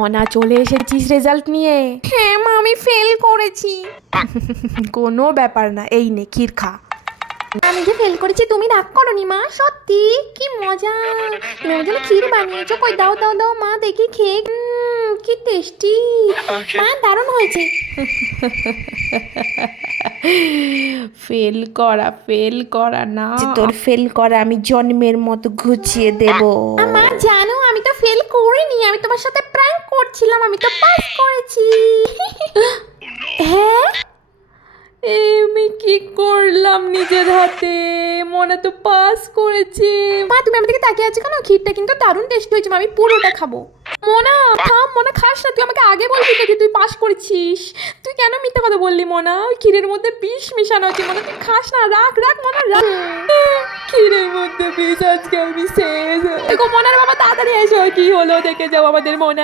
মনা চলে এসেছিস রেজাল্ট নিয়ে? হ্যাঁ মা, আমি ফেল করেছি। কোনো ব্যাপার না, এই নে ক্ষীর খা। আমি যে ফেল করেছি তুমি রাগ করোনি মা? সত্যি কি মজা, তুমি আমার জন্য ক্ষীর বানিয়েছো। কই দাও দাও দাও মা, দেখি খেয়ে। কি টেস্টি মা, দারুণ হয়েছে। ফেল করা না, তোর ফেল করা আমি জন্মের মতো ঘুচিয়ে দেব। মা জানো, আমি তো ফেল করিনি, আমি তোমার সাথে প্র্যাঙ্ক করছিলাম, আমি তো পাস করেছি। হ্যাঁ, আমি কি করলাম নিজের হাতে? মনে তো পাস করেছে। মা তুমি আমার দিকে তাকিয়ে আছো কেন? ক্ষীরটা কিন্তু দারুণ টেস্টি হয়েছে মা, আমি পুরোটা খাবো। মোনা থাম, মোনা খাস না, তুই আমাকে আগে বলবি তো যে তুই পাস করেছিস। তুই কেন মিথ্যা কথা বললি মোনা? ওই ক্ষীরের মধ্যে বিষ মিশানো আছে মোনা, তুই খাস না, রাখ রাখ মোনা রাখ। ক্ষীরের মধ্যে বিষ, আজকে আমি শেষ। দেখো মোনার বাবা তাড়াতাড়ি এসো, কি হলো দেখে যাও আমাদের মোনা।